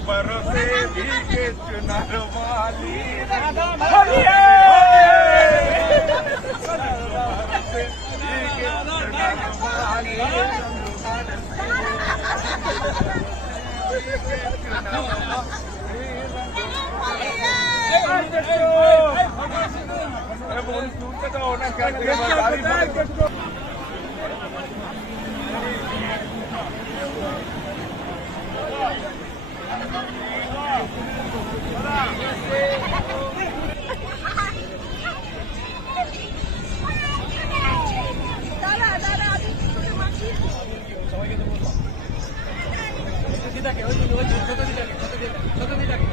खबरों बोल तू तो होना क्या সবাইকে তো বলব। ওই ছোট দিদাকে ছোট দিদাকে ছোট দিদাকে।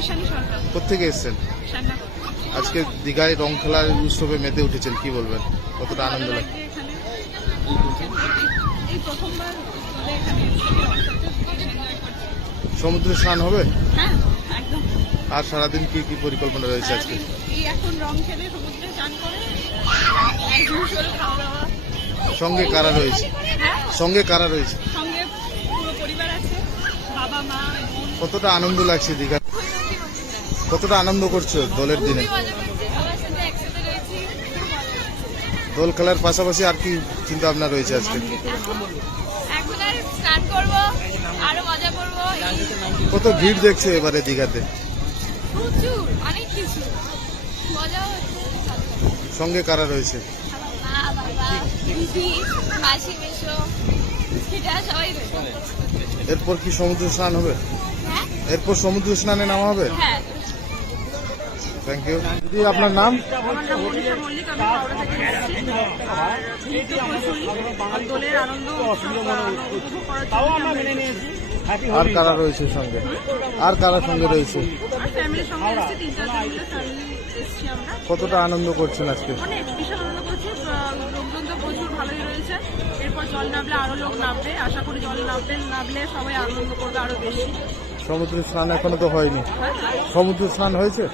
ঐশানী সরকার। কোথেকে এসেছেন? আজকে দীঘায় রং খেলার উৎসবে মেতে উঠেছেন কি বলবেন? কতটা আনন্দ লাগে। সমুদ্রে স্নান হবে? হ্যাঁ আর সারাদিন কি কি পরিকল্পনা রয়েছে আজকে? দাওয়া। সঙ্গে কারা রয়েছে? হ্যাঁ? সঙ্গে কারা রয়েছে? কতটা আনন্দ লাগছে দীঘা কতটা আনন্দ করছ দোলের দিনে। দোল খেলার পাশাপাশি আর কি চিন্তা ভাবনা রয়েছে আজকে? কত ভিড় দেখছ এবারে দীঘাতে। সঙ্গে কারা রয়েছে। এরপর কি সমুদ্র স্নান হবে? হ্যাঁ? এরপর সমুদ্র স্নানে নামা হবে? হ্যাঁ। থ্যাংক ইউ দিদি আপনার নাম? আমার নাম মনীষা মল্লিক আমি হাওড়া থেকে এসেছি। আর নৃত্য কৌশলী দোলের আনন্দ উপভোগ করার জন্য আমরা এসেছি। আর কারা রয়েছে সঙ্গে? আর কারা সঙ্গে রয়েছে? কতটা আনন্দ করছেন আজকে? অনেক বিশাল আনন্দ করছি। আহ, লোকজন তো প্রচুর ভালোই রয়েছে। এরপর জল নামলে আরও লোক নামবে। আশা করি জল নামবে নামলে সবাই আনন্দ করবে আরও বেশি। সমুদ্র স্নান এখনও তো হয়নি। হ্যাঁ সমুদ্র স্নান হয়েছে?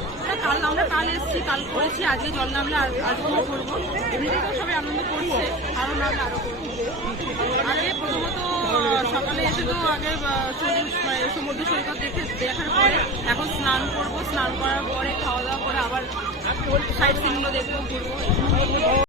কাল আমরা কাল এসেছি, কাল করেছি, আজকে জল নামলে আর আজকেও করব। এমনিতে তো সবাই আনন্দ করছে আরও নামলে আরও আগে প্রথমত সকালে এসে তো আগে মানে সমুদ্র সৈকত দেখে দেখার পরে এখন স্নান করব, স্নান করার পরে, খাওয়া দাওয়া করে আবার সাইড সিনগুলো দেখব, ঘুরবো।